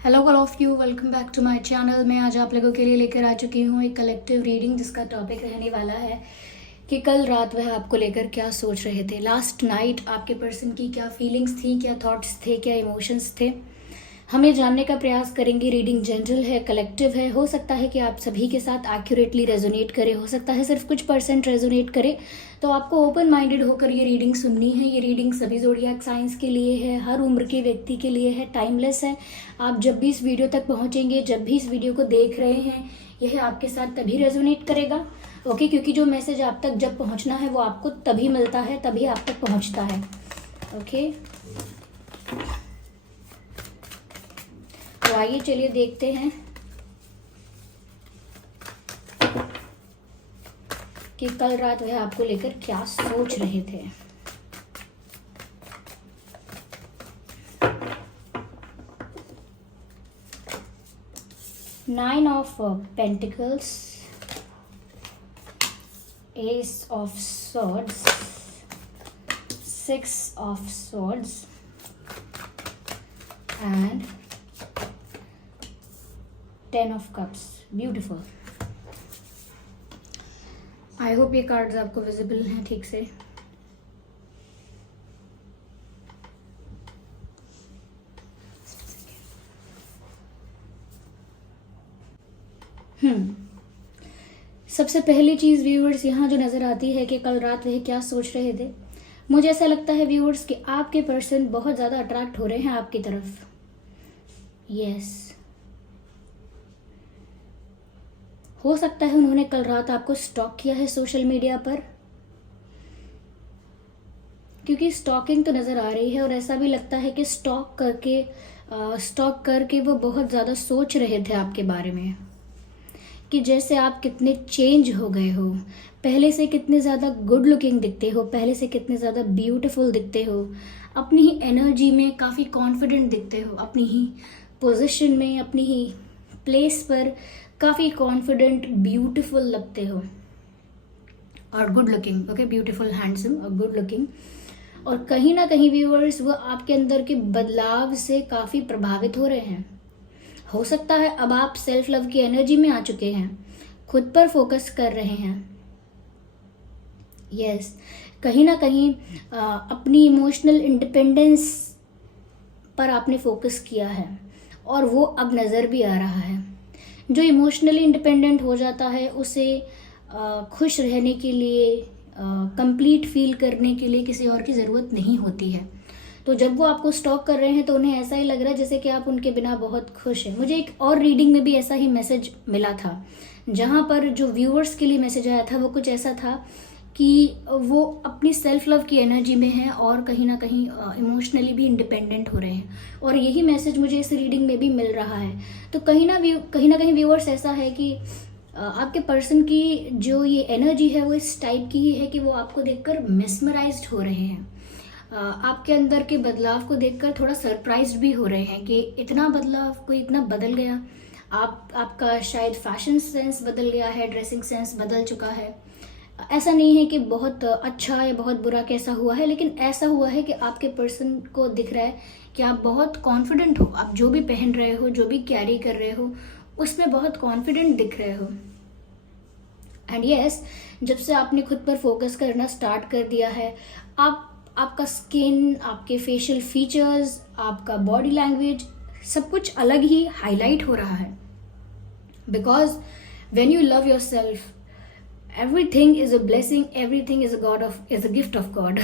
Hello all of you, welcome back to my channel. मैं आज आप लोगों के लिए लेकर आ चुकी हूँ एक कलेक्टिव रीडिंग जिसका टॉपिक रहने वाला है कि कल रात वह आपको लेकर क्या सोच रहे थे। लास्ट नाइट आपके पर्सन की क्या फीलिंग्स थी, क्या थॉट्स थे, क्या इमोशंस थे, हम ये जानने का प्रयास करेंगे। रीडिंग जनरल है, कलेक्टिव है। हो सकता है कि आप सभी के साथ एक्यूरेटली रेजोनेट करे, हो सकता है सिर्फ कुछ परसेंट रेजोनेट करे। तो आपको ओपन माइंडेड होकर ये रीडिंग सुननी है। ये रीडिंग सभी ज़ोडिएक साइंस के लिए है, हर उम्र के व्यक्ति के लिए है, टाइमलेस है। आप जब भी इस वीडियो तक पहुँचेंगे, जब भी इस वीडियो को देख रहे हैं, यह आपके साथ तभी रेजोनेट करेगा। ओके, क्योंकि जो मैसेज आप तक जब पहुँचना है वो आपको तभी मिलता है, तभी आप तक पहुँचता है। ओके, तो आइए चलिए देखते हैं कि कल रात वह आपको लेकर क्या सोच रहे थे। Nine of pentacles, S of swords, six of swords and 10 of cups. Beautiful. I hope ये कार्ड्स आपको विजिबल हैं ठीक से। सबसे पहली चीज़ व्यूअर्स यहाँ जो नज़र आती है कि कल रात वह क्या सोच रहे थे। मुझे ऐसा लगता है व्यूअर्स कि आपके पर्सन बहुत ज़्यादा अट्रैक्ट हो रहे हैं आपकी तरफ। यस, हो सकता है उन्होंने कल रात आपको स्टॉक किया है सोशल मीडिया पर, क्योंकि स्टॉकिंग तो नज़र आ रही है और ऐसा भी लगता है कि स्टॉक करके वो बहुत ज़्यादा सोच रहे थे आपके बारे में कि जैसे आप कितने चेंज हो गए हो, पहले से कितने ज़्यादा गुड लुकिंग दिखते हो, पहले से कितने ज़्यादा ब्यूटीफुल दिखते हो, अपनी ही एनर्जी में काफ़ी कॉन्फिडेंट दिखते हो, अपनी ही पोजीशन में, अपनी ही प्लेस पर काफ़ी कॉन्फिडेंट ब्यूटीफुल लगते हो और good looking. Okay, beautiful, handsome और गुड लुकिंग। और कहीं ना कहीं व्यूअर्स वो आपके अंदर के बदलाव से काफ़ी प्रभावित हो रहे हैं। हो सकता है अब आप सेल्फ लव की एनर्जी में आ चुके हैं, खुद पर फोकस कर रहे हैं। यस, कहीं ना कहीं अपनी इमोशनल इंडिपेंडेंस पर आपने फोकस किया है और वो अब नज़र भी आ रहा है। जो इमोशनली इंडिपेंडेंट हो जाता है उसे खुश रहने के लिए, कंप्लीट फील करने के लिए किसी और की ज़रूरत नहीं होती है। तो जब वो आपको स्टॉक कर रहे हैं तो उन्हें ऐसा ही लग रहा है जैसे कि आप उनके बिना बहुत खुश हैं। मुझे एक और रीडिंग में भी ऐसा ही मैसेज मिला था, जहाँ पर जो व्यूअर्स के लिए मैसेज आया था वो कुछ ऐसा था कि वो अपनी सेल्फ लव की एनर्जी में हैं और कहीं ना कहीं इमोशनली भी इंडिपेंडेंट हो रहे हैं। और यही मैसेज मुझे इस रीडिंग में भी मिल रहा है। तो कहीं ना कहीं व्यूअर्स ऐसा है कि आपके पर्सन की जो ये एनर्जी है वो इस टाइप की ही है कि वो आपको देखकर मेस्मराइज्ड हो रहे हैं। आपके अंदर के बदलाव को देखकर थोड़ा सरप्राइज्ड भी हो रहे हैं कि इतना बदलाव, कोई इतना बदल गया। आपका शायद फैशन सेंस बदल गया है, ड्रेसिंग सेंस बदल चुका है। ऐसा नहीं है कि बहुत अच्छा या बहुत बुरा कैसा हुआ है, लेकिन ऐसा हुआ है कि आपके पर्सन को दिख रहा है कि आप बहुत कॉन्फिडेंट हो। आप जो भी पहन रहे हो, जो भी कैरी कर रहे हो, उसमें बहुत कॉन्फिडेंट दिख रहे हो। एंड यस, जब से आपने खुद पर फोकस करना स्टार्ट कर दिया है, आपका स्किन, आपके फेशियल फीचर्स, आपका बॉडी लैंग्वेज, सब कुछ अलग ही हाईलाइट हो रहा है। Because when you love yourself, everything is a blessing, everything is a gift of God.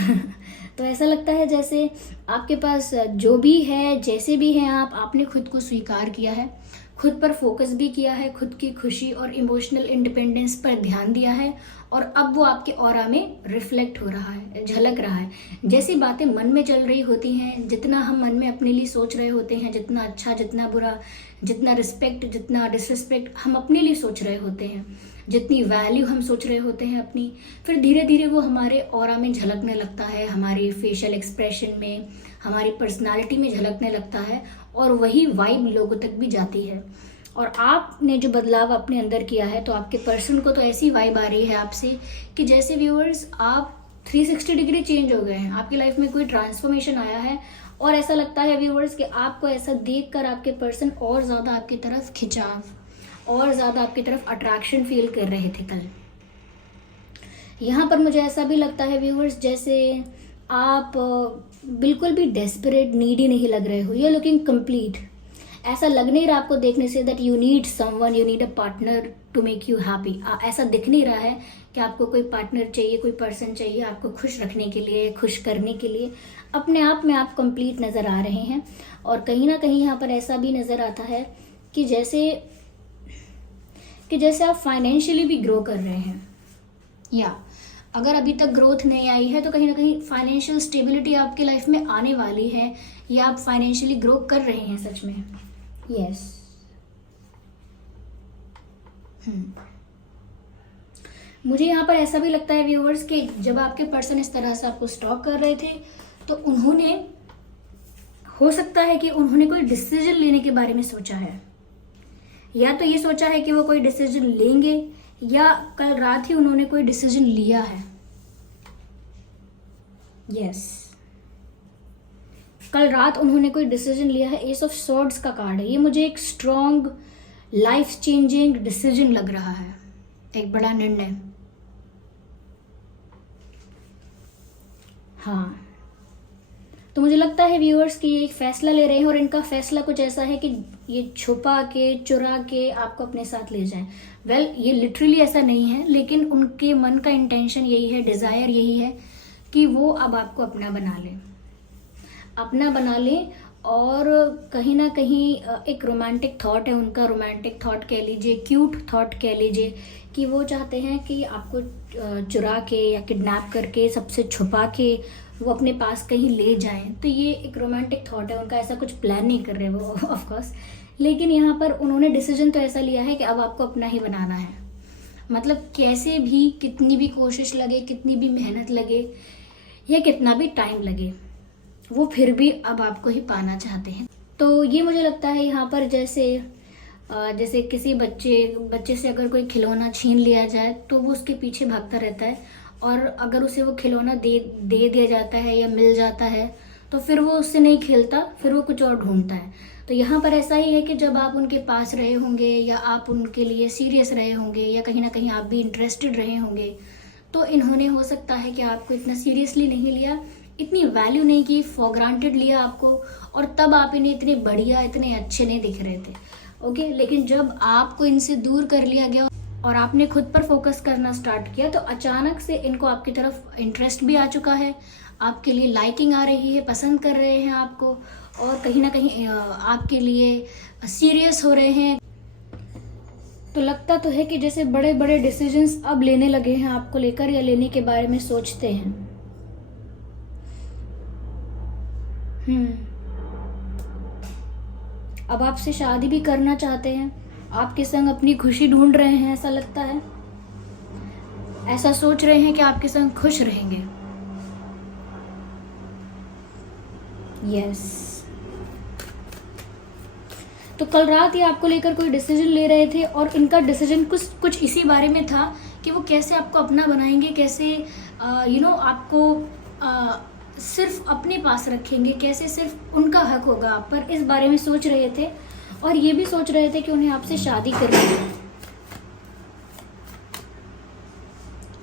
तो ऐसा लगता है जैसे आपके पास जो भी है, जैसे भी हैं आप, आपने खुद को स्वीकार किया है, खुद पर फोकस भी किया है, खुद की खुशी और इमोशनल इंडिपेंडेंस पर ध्यान दिया है और अब वो आपके ऑरा में रिफ्लेक्ट हो रहा है, झलक रहा है। जैसी बातें मन में चल रही होती हैं, जितना हम मन में अपने लिए सोच रहे होते हैं, जितना अच्छा, जितना बुरा, जितना रिस्पेक्ट, जितना डिसरिस्पेक्ट हम अपने लिए सोच रहे होते हैं, जितनी वैल्यू हम सोच रहे होते हैं अपनी, फिर धीरे धीरे वो हमारे ऑरा में झलकने लगता है, हमारे फेशियल एक्सप्रेशन में, हमारी पर्सनालिटी में झलकने लगता है और वही वाइब लोगों तक भी जाती है। और आपने जो बदलाव अपने अंदर किया है तो आपके पर्सन को तो ऐसी वाइब आ रही है आपसे कि जैसे व्यूअर्स आप 360 डिग्री चेंज हो गए हैं, आपकी लाइफ में कोई ट्रांसफॉर्मेशन आया है। और ऐसा लगता है व्यूअर्स कि आपको ऐसा देखकर आपके पर्सन और ज़्यादा आपकी तरफ खिंचाव और ज़्यादा आपकी तरफ अट्रैक्शन फील कर रहे थे कल। यहाँ पर मुझे ऐसा भी लगता है व्यूअर्स जैसे आप बिल्कुल भी डेस्परेट नीडी नहीं लग रहे हो, यू आर लुकिंग कंप्लीट। ऐसा लग नहीं रहा आपको देखने से that you need someone, you need a partner to make you happy. ऐसा दिख नहीं रहा है कि आपको कोई पार्टनर चाहिए, कोई पर्सन चाहिए आपको खुश रखने के लिए, खुश करने के लिए। अपने आप में आप कंप्लीट नज़र आ रहे हैं। और कहीं ना कहीं यहाँ पर ऐसा भी नज़र आता है कि जैसे आप फाइनेंशियली भी ग्रो कर रहे हैं, या अगर अभी तक ग्रोथ नहीं आई है तो कहीं ना कहीं फाइनेंशियल स्टेबिलिटी आपकी लाइफ में आने वाली है, या आप फाइनेंशियली ग्रो कर रहे हैं सच में। यस मुझे यहाँ पर ऐसा भी लगता है व्यूअर्स कि जब आपके पर्सन इस तरह से आपको स्टॉक कर रहे थे तो उन्होंने, हो सकता है कि उन्होंने कोई डिसीजन लेने के बारे में सोचा है, या तो ये सोचा है कि वो कोई डिसीजन लेंगे, या कल रात ही उन्होंने कोई डिसीजन लिया है। यस कल रात उन्होंने कोई डिसीजन लिया है। एस ऑफ स्वॉर्ड्स का कार्ड है, ये मुझे एक स्ट्रॉन्ग लाइफ चेंजिंग डिसीजन लग रहा है, एक बड़ा निर्णय। हाँ तो मुझे लगता है व्यूअर्स कि ये एक फैसला ले रहे हैं, और इनका फैसला कुछ ऐसा है कि ये छुपा के चुरा के आपको अपने साथ ले जाएं। वेल ये लिटरली ऐसा नहीं है, लेकिन उनके मन का इंटेंशन यही है, डिज़ायर यही है कि वो अब आपको अपना बना लें। और कहीं ना कहीं एक रोमांटिक थॉट है उनका, रोमांटिक थॉट कह लीजिए, क्यूट थॉट कह लीजिए, कि वो चाहते हैं कि आपको चुरा के या किडनैप करके सबसे छुपा के वो अपने पास कहीं ले जाएं। तो ये एक रोमांटिक थॉट है उनका, ऐसा कुछ प्लान नहीं कर रहे वो ऑफ कोर्स, लेकिन यहाँ पर उन्होंने डिसीजन तो ऐसा लिया है कि अब आपको अपना ही बनाना है। मतलब कैसे भी, कितनी भी कोशिश लगे, कितनी भी मेहनत लगे, या कितना भी टाइम लगे, वो फिर भी अब आपको ही पाना चाहते हैं। तो ये मुझे लगता है यहाँ पर जैसे किसी बच्चे से अगर कोई खिलौना छीन लिया जाए तो वो उसके पीछे भागता रहता है, और अगर उसे वो खिलौना दे दिया जाता है या मिल जाता है तो फिर वो उससे नहीं खेलता, फिर वो कुछ और ढूंढता है। तो यहाँ पर ऐसा ही है कि जब आप उनके पास रहे होंगे, या आप उनके लिए सीरियस रहे होंगे, या कहीं ना कहीं आप भी इंटरेस्टेड रहे होंगे, तो इन्होंने हो सकता है कि आपको इतना सीरियसली नहीं लिया, इतनी वैल्यू नहीं की, फॉर ग्रांटेड लिया आपको, और तब आप इन्हें इतने बढ़िया, इतने अच्छे नहीं दिख रहे थे। ओके, लेकिन जब आपको इनसे दूर कर लिया गया और आपने खुद पर फोकस करना स्टार्ट किया तो अचानक से इनको आपकी तरफ इंटरेस्ट भी आ चुका है, आपके लिए लाइकिंग आ रही है, पसंद कर रहे हैं आपको, और कहीं ना कहीं आपके लिए सीरियस हो रहे हैं। तो लगता तो है कि जैसे बड़े बड़े डिसीजंस अब लेने लगे हैं आपको लेकर, या लेने के बारे में सोचते हैं। अब आपसे शादी भी करना चाहते हैं, आपके संग अपनी खुशी ढूंढ रहे हैं, ऐसा लगता है, ऐसा सोच रहे हैं कि आपके संग खुश रहेंगे। यस तो कल रात ये आपको लेकर कोई डिसीजन ले रहे थे, और इनका डिसीजन कुछ इसी बारे में था कि वो कैसे आपको अपना बनाएंगे, कैसे आपको सिर्फ अपने पास रखेंगे, कैसे सिर्फ उनका हक होगा आप पर, इस बारे में सोच रहे थे। और ये भी सोच रहे थे कि उन्हें आपसे शादी करनी है।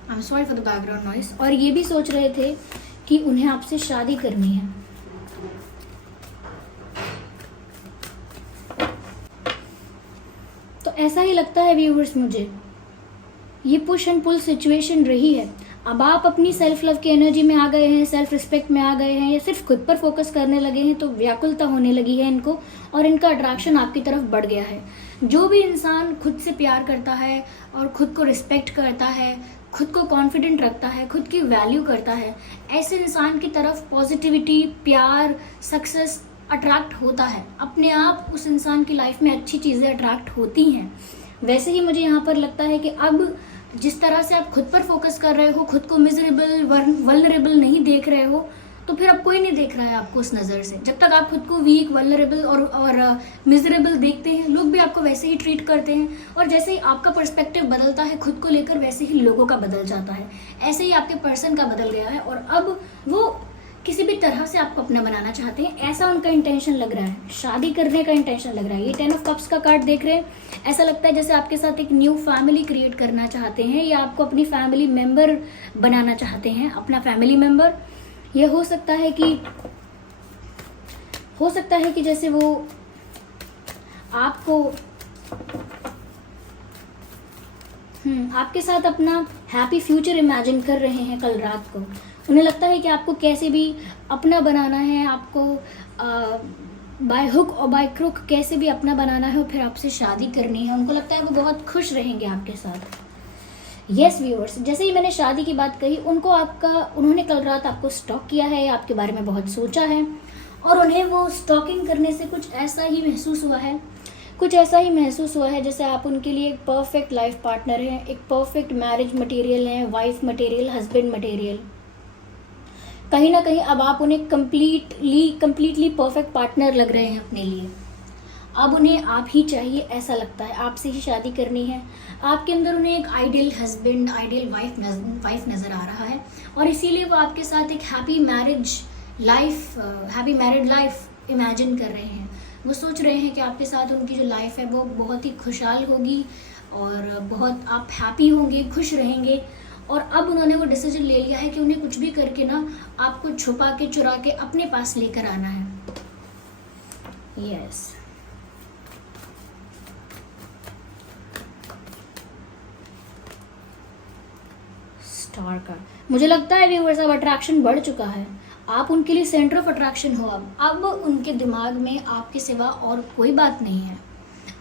I am sorry for the background noise. और ये भी सोच रहे थे कि उन्हें आपसे शादी करनी है। तो ऐसा ही लगता है व्यूअर्स मुझे, ये पुश एंड पुल सिचुएशन रही है। अब आप अपनी सेल्फ लव की एनर्जी में आ गए हैं, सेल्फ रिस्पेक्ट में आ गए हैं, या सिर्फ खुद पर फोकस करने लगे हैं, तो व्याकुलता होने लगी है इनको, और इनका अट्रैक्शन आपकी तरफ बढ़ गया है। जो भी इंसान खुद से प्यार करता है और खुद को रिस्पेक्ट करता है, खुद को कॉन्फिडेंट रखता है, खुद की वैल्यू करता है, ऐसे इंसान की तरफ पॉजिटिविटी, प्यार, सक्सेस अट्रैक्ट होता है। अपने आप उस इंसान की लाइफ में अच्छी चीज़ें अट्रैक्ट होती हैं। वैसे ही मुझे यहाँ पर लगता है कि अब जिस तरह से आप खुद पर फोकस कर रहे हो, खुद को मिजरेबल, वल्नरेबल नहीं देख रहे हो, तो फिर अब कोई नहीं देख रहा है आपको उस नज़र से। जब तक आप खुद को वीक, वल्नरेबल और मिजरेबल देखते हैं, लोग भी आपको वैसे ही ट्रीट करते हैं। और जैसे ही आपका पर्सपेक्टिव बदलता है खुद को लेकर, वैसे ही लोगों का बदल जाता है। ऐसे ही आपके पर्सन का बदल गया है और अब वो किसी भी तरह से आपको अपना बनाना चाहते हैं, ऐसा उनका इंटेंशन लग रहा है। शादी करने का इंटेंशन लग रहा है। ये 10 ऑफ कप्स का कार्ड देख रहे हैं, ऐसा लगता है जैसे आपके साथ एक न्यू फैमिली क्रिएट करना चाहते हैं या आपको अपनी फैमिली मेंबर बनाना चाहते हैं, अपना फैमिली मेंबर। ये हो सकता है कि जैसे वो आपको आपके साथ अपना हैप्पी फ्यूचर इमेजिन कर रहे हैं कल रात को। उन्हें लगता है कि आपको कैसे भी अपना बनाना है, आपको बाय हुक और बाय क्रुक कैसे भी अपना बनाना है और फिर आपसे शादी करनी है। उनको लगता है वो बहुत खुश रहेंगे आपके साथ। यस व्यूअर्स, जैसे ही मैंने शादी की बात कही, उन्होंने कल रात आपको स्टॉक किया है, आपके बारे में बहुत सोचा है और उन्हें वो स्टॉकिंग करने से कुछ ऐसा ही महसूस हुआ है जैसे आप उनके लिए एक परफेक्ट लाइफ पार्टनर हैं, एक परफेक्ट मैरिज मटेरियल हैं, वाइफ मटेरियल, हस्बैंड मटेरियल। कहीं ना कहीं अब आप उन्हें कंप्लीटली परफेक्ट पार्टनर लग रहे हैं अपने लिए। अब उन्हें आप ही चाहिए, ऐसा लगता है आपसे ही शादी करनी है। आपके अंदर उन्हें एक आइडियल हस्बैंड, आइडियल वाइफ नज़र आ रहा है और इसीलिए वो आपके साथ एक हैप्पी मैरिड लाइफ इमेजिन कर रहे हैं। वो सोच रहे हैं कि आपके साथ उनकी जो लाइफ है वो बहुत ही खुशहाल होगी और बहुत आप हैप्पी होंगे, खुश रहेंगे। और अब उन्होंने वो डिसीजन ले लिया है कि उन्हें कुछ भी करके ना आपको छुपा के, चुरा के अपने पास लेकर आना है। यस, स्टार का मुझे लगता है व्यूअर्स अब अट्रैक्शन बढ़ चुका है। आप उनके लिए सेंटर ऑफ अट्रैक्शन हो। अब उनके दिमाग में आपके सिवा और कोई बात नहीं है।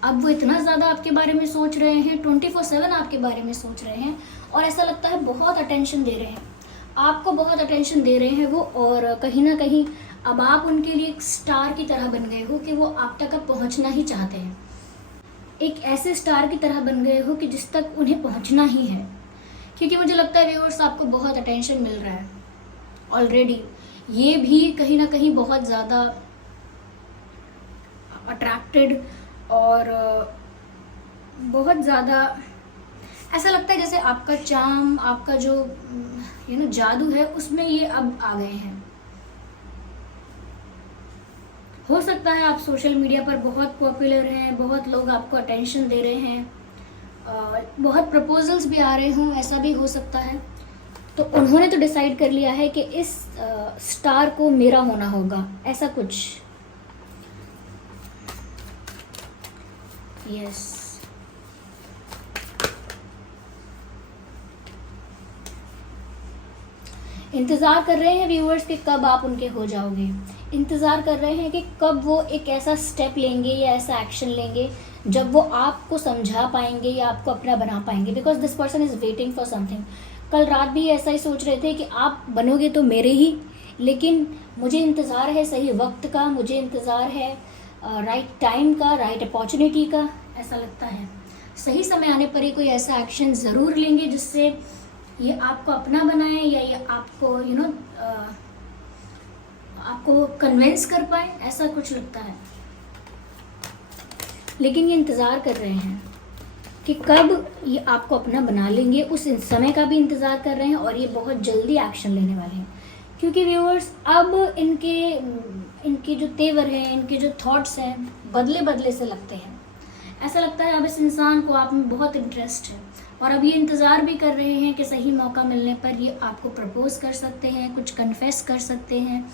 अब वो इतना ज़्यादा आपके बारे में सोच रहे हैं, 24/7 आपके बारे में सोच रहे हैं और ऐसा लगता है बहुत अटेंशन दे रहे हैं, आपको बहुत अटेंशन दे रहे हैं वो। और कहीं ना कहीं अब आप उनके लिए एक स्टार की तरह बन गए हो कि वो आप तक अब पहुंचना ही चाहते हैं। एक ऐसे स्टार की तरह बन गए हो कि जिस तक उन्हें पहुंचना ही है। क्योंकि मुझे लगता है व्यूअर्स आपको बहुत अटेंशन मिल रहा है ऑलरेडी। ये भी कहीं ना कहीं बहुत ज़्यादा अट्रैक्टेड और बहुत ज़्यादा ऐसा लगता है जैसे आपका चार्म, आपका जो जादू है उसमें ये अब आ गए हैं। हो सकता है आप सोशल मीडिया पर बहुत पॉपुलर हैं, बहुत लोग आपको अटेंशन दे रहे हैं, बहुत प्रपोजल्स भी आ रहे हों, ऐसा भी हो सकता है। तो उन्होंने तो डिसाइड कर लिया है कि इस स्टार को मेरा होना होगा, ऐसा कुछ। यस, इंतज़ार कर रहे हैं व्यूअर्स कि कब आप उनके हो जाओगे। इंतज़ार कर रहे हैं कि कब वो एक ऐसा स्टेप लेंगे या ऐसा एक्शन लेंगे जब वो आपको समझा पाएंगे या आपको अपना बना पाएंगे। Because this person is waiting for something. कल रात भी ऐसा ही सोच रहे थे कि आप बनोगे तो मेरे ही, लेकिन मुझे इंतज़ार है सही वक्त का, मुझे इंतज़ार है राइट टाइम का, राइट अपॉर्चुनिटी का। ऐसा लगता है सही समय आने पर ही कोई ऐसा एक्शन ज़रूर लेंगे जिससे ये आपको अपना बनाए या ये आपको आपको कन्विंस कर पाए, ऐसा कुछ लगता है। लेकिन ये इंतज़ार कर रहे हैं कि कब ये आपको अपना बना लेंगे, उस समय का भी इंतज़ार कर रहे हैं और ये बहुत जल्दी एक्शन लेने वाले हैं। क्योंकि व्यूअर्स अब इनके जो तेवर हैं, इनके जो थॉट्स हैं बदले से लगते हैं। ऐसा लगता है अब इस इंसान को आप में बहुत इंटरेस्ट है और अब ये इंतज़ार भी कर रहे हैं कि सही मौका मिलने पर ये आपको प्रपोज कर सकते हैं, कुछ कन्फेस कर सकते हैं,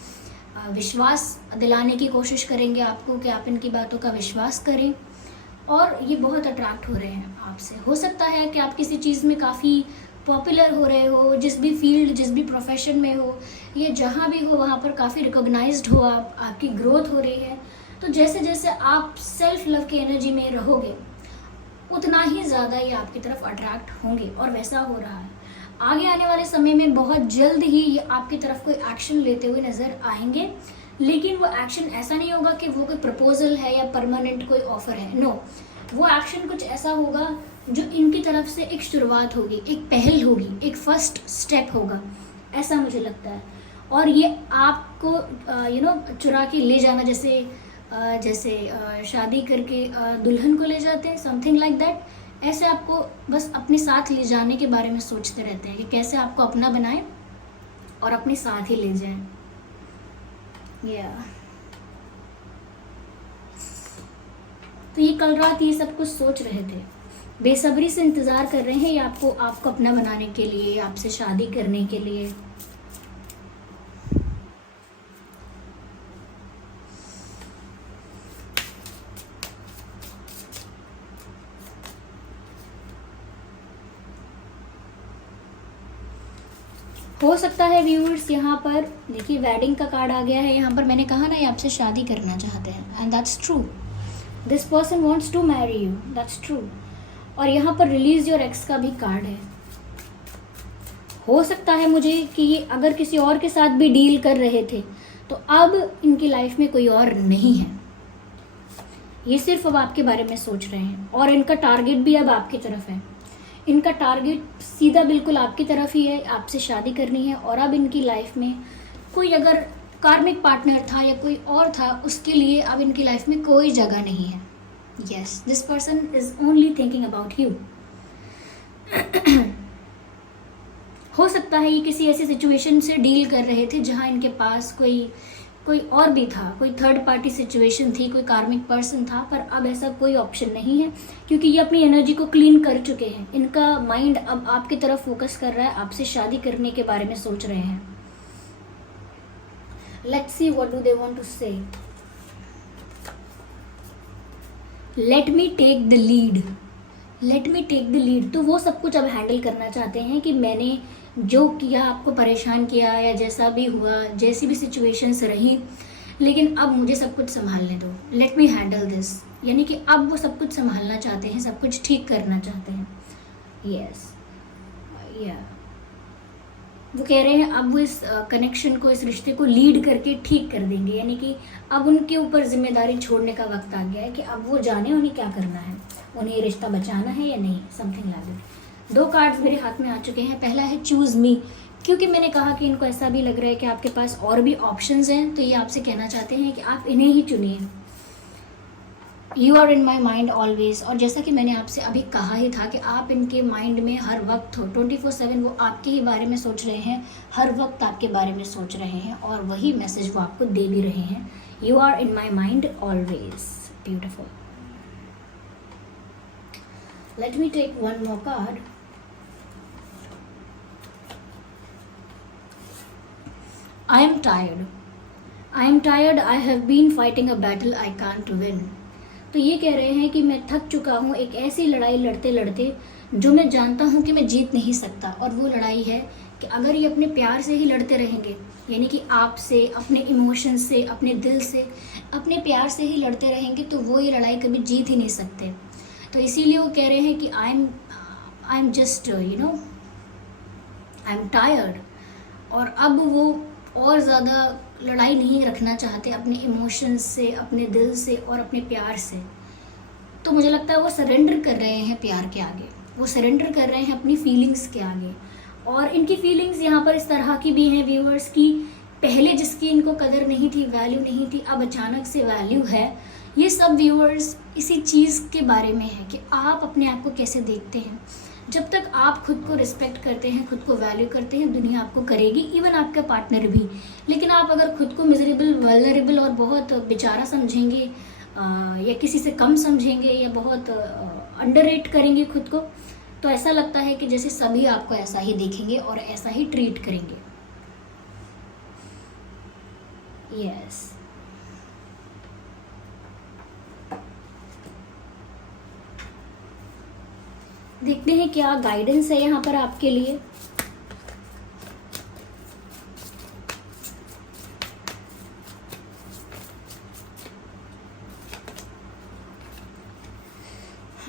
विश्वास दिलाने की कोशिश करेंगे आपको कि आप इनकी बातों का विश्वास करें। और ये बहुत अट्रैक्ट हो रहे हैं आपसे। हो सकता है कि आप किसी चीज़ में काफ़ी पॉपुलर हो रहे हो, जिस भी फील्ड, जिस भी प्रोफेशन में हो, ये जहाँ भी हो वहाँ पर काफ़ी रिकॉग्नाइज्ड हो, आपकी ग्रोथ हो रही है। तो जैसे जैसे आप सेल्फ लव की एनर्जी में रहोगे उतना ही ज़्यादा ये आपकी तरफ अट्रैक्ट होंगे और वैसा हो रहा है। आगे आने वाले समय में बहुत जल्द ही ये आपकी तरफ कोई एक्शन लेते हुए नज़र आएंगे। लेकिन वो एक्शन ऐसा नहीं होगा कि वो कोई प्रपोजल है या परमानेंट कोई ऑफर है, नो। वो एक्शन कुछ ऐसा होगा जो इनकी तरफ से एक शुरुआत होगी, एक पहल होगी, एक फर्स्ट स्टेप होगा, ऐसा मुझे लगता है। और ये आपको चुरा के ले जाना, जैसे शादी करके दुल्हन को ले जाते हैं, समथिंग लाइक दैट। ऐसे आपको बस अपने साथ ले जाने के बारे में सोचते रहते हैं कि कैसे आपको अपना बनाए और अपने साथ ही ले जाएं। तो ये कल रात ये सब कुछ सोच रहे थे, बेसब्री से इंतज़ार कर रहे हैं ये आपको अपना बनाने के लिए, आपसे शादी करने के लिए। हो सकता है व्यूअर्स, यहाँ पर देखिए वेडिंग का कार्ड आ गया है। यहाँ पर मैंने कहा ना ये आपसे शादी करना चाहते हैं, and that's true. This person wants to marry you, that's true. और यहाँ पर रिलीज योर एक्स का भी कार्ड है। हो सकता है मुझे कि ये अगर किसी और के साथ भी डील कर रहे थे तो अब इनकी लाइफ में कोई और नहीं है, ये सिर्फ अब आपके बारे में सोच रहे हैं और इनका टारगेट भी अब आपकी तरफ है। इनका टारगेट सीधा बिल्कुल आपकी तरफ ही है, आपसे शादी करनी है। और अब इनकी लाइफ में कोई अगर कार्मिक पार्टनर था या कोई और था, उसके लिए अब इनकी लाइफ में कोई जगह नहीं है। Yes, this person is only thinking about you. हो सकता है ये किसी ऐसी सिचुएशन से डील कर रहे थे जहां इनके पास कोई और भी था, कोई थर्ड पार्टी सिचुएशन थी, कोई कार्मिक पर्सन था, पर अब ऐसा कोई ऑप्शन नहीं है क्योंकि ये अपनी एनर्जी को क्लीन कर चुके हैं। इनका माइंड अब आपकी तरफ फोकस कर रहा है, आपसे शादी करने के बारे में सोच रहे हैं। Let's see what do they want to say. Let me take the lead, let me take the lead. तो वो सब कुछ अब हैंडल करना चाहते हैं कि मैंने जो किया, आपको परेशान किया या जैसा भी हुआ, जैसी भी सिचुएशंस रही, लेकिन अब मुझे सब कुछ संभालने दो। लेट मी हैंडल दिस, यानी कि अब वो सब कुछ संभालना चाहते हैं, सब कुछ ठीक करना चाहते हैं। यस, या वो कह रहे हैं अब वो इस कनेक्शन को, इस रिश्ते को लीड करके ठीक कर देंगे, यानी कि अब उनके ऊपर जिम्मेदारी छोड़ने का वक्त आ गया है कि अब वो जाने उन्हें क्या करना है, उन्हें ये रिश्ता बचाना है या नहीं, समथिंग लाइक दैट। 2 कार्ड्स मेरे हाथ में आ चुके हैं। पहला है चूज मी, क्योंकि मैंने कहा कि इनको ऐसा भी लग रहा है कि आपके पास और भी ऑप्शंस हैं, तो ये आपसे कहना चाहते हैं कि आप इन्हें ही चुनिए। You are in my mind always. और जैसा कि मैंने आपसे अभी कहा ही था कि आप इनके माइंड में हर वक्त हो, 24/7 वो आपके ही बारे में सोच रहे हैं, हर वक्त आपके बारे में सोच रहे हैं, और वही मैसेज वो आपको दे भी रहे हैं। You are in my mind always. Beautiful. Let me take one more card. I am tired. I am tired. I have been fighting a battle I can't win. तो ये कह रहे हैं कि मैं थक चुका हूँ एक ऐसी लड़ाई लड़ते लड़ते जो मैं जानता हूँ कि मैं जीत नहीं सकता। और वो लड़ाई है कि अगर ये अपने प्यार से ही लड़ते रहेंगे, यानी कि आपसे, अपने इमोशंस से, अपने दिल से, अपने प्यार से ही लड़ते रहेंगे, तो वो ये लड़ाई कभी जीत ही नहीं सकते। तो इसीलिए वो कह रहे हैं कि I am just I am tired. और अब वो और ज़्यादा लड़ाई नहीं रखना चाहते अपने इमोशंस से, अपने दिल से और अपने प्यार से। तो मुझे लगता है वो सरेंडर कर रहे हैं प्यार के आगे, वो सरेंडर कर रहे हैं अपनी फीलिंग्स के आगे। और इनकी फीलिंग्स यहाँ पर इस तरह की भी हैं व्यूअर्स की, पहले जिसकी इनको कदर नहीं थी, वैल्यू नहीं थी, अब अचानक से वैल्यू है। ये सब व्यूअर्स इसी चीज़ के बारे में है कि आप अपने आप को कैसे देखते हैं। जब तक आप खुद को रिस्पेक्ट करते हैं, खुद को वैल्यू करते हैं, दुनिया आपको करेगी, इवन आपका पार्टनर भी। लेकिन आप अगर खुद को मिजरेबल, वल्नरेबल और बहुत बेचारा समझेंगे या किसी से कम समझेंगे या बहुत अंडररेट करेंगे खुद को, तो ऐसा लगता है कि जैसे सभी आपको ऐसा ही देखेंगे और ऐसा ही ट्रीट करेंगे। यस, देखते हैं क्या गाइडेंस है यहाँ पर आपके लिए।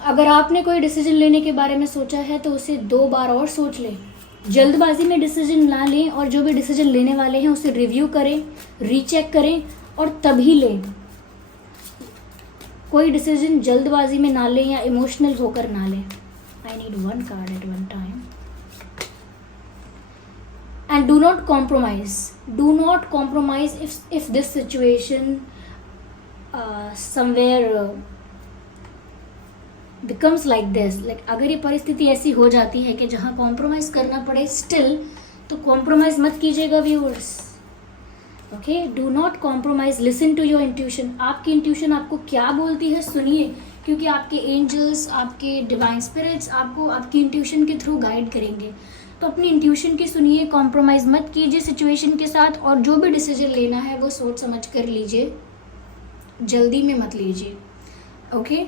अगर आपने कोई डिसीजन लेने के बारे में सोचा है तो उसे 2 बार और सोच लें। जल्दबाजी में डिसीजन ना लें, और जो भी डिसीजन लेने वाले हैं उसे रिव्यू करें, रीचेक करें और तभी लें। कोई डिसीजन जल्दबाजी में ना लें या इमोशनल होकर ना लें। I need 1 card at one time. and do not compromise if this situation somewhere becomes like this, like अगर ये परिस्थिति ऐसी हो जाती है कि जहाँ कॉम्प्रोमाइज करना पड़े स्टिल, तो कॉम्प्रोमाइज मत कीजिएगा viewers. Okay, do not compromise, listen to your intuition. आपकी इंट्यूशन आपको क्या बोलती है सुनिए, क्योंकि आपके एंजल्स, आपके डिवाइन स्पिरिट्स आपको आपकी इंट्यूशन के थ्रू गाइड करेंगे. तो अपनी इंट्यूशन की सुनिए, कॉम्प्रोमाइज़ मत कीजिए सिचुएशन के साथ, और जो भी डिसीजन लेना है वो सोच समझ कर लीजिए, जल्दी में मत लीजिए. Okay,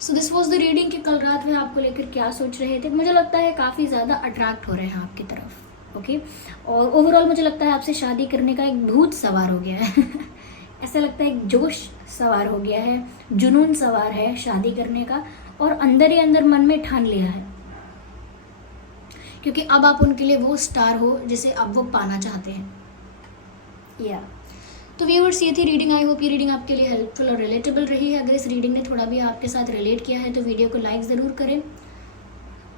so this was the reading कि कल रात में आपको लेकर क्या सोच रहे थे. मुझे लगता है काफ़ी ज़्यादा अट्रैक्ट हो रहे हैं आपकी तरफ. ओके, और ओवरऑल मुझे लगता है आपसे शादी करने का एक भूत सवार हो गया है. ऐसा लगता है एक जोश सवार हो गया है, जुनून सवार है शादी करने का, और अंदर ही अंदर मन में ठान लिया है, क्योंकि अब आप उनके लिए वो स्टार हो जिसे अब वो पाना चाहते हैं. या तो व्यूअर्स, ये थी रीडिंग. आई होप ये रीडिंग आपके लिए हेल्पफुल और रिलेटेबल रही है. अगर इस रीडिंग ने थोड़ा भी आपके साथ रिलेट किया है तो वीडियो को लाइक ज़रूर करें.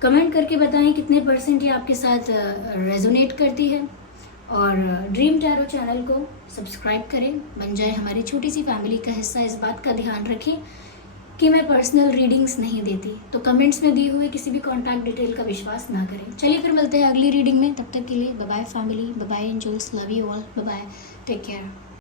कमेंट करके बताएं कितने % ये आपके साथ रेजोनेट करती है, और ड्रीम टैरो चैनल को सब्सक्राइब करें, बन जाए हमारी छोटी सी फैमिली का हिस्सा. इस बात का ध्यान रखें कि मैं पर्सनल रीडिंग्स नहीं देती, तो कमेंट्स में दिए हुए किसी भी कॉन्टैक्ट डिटेल का विश्वास ना करें. चलिए फिर मिलते हैं अगली रीडिंग में. तब तक के लिए bye bye family, bye bye angels, love you all, bye bye, take care.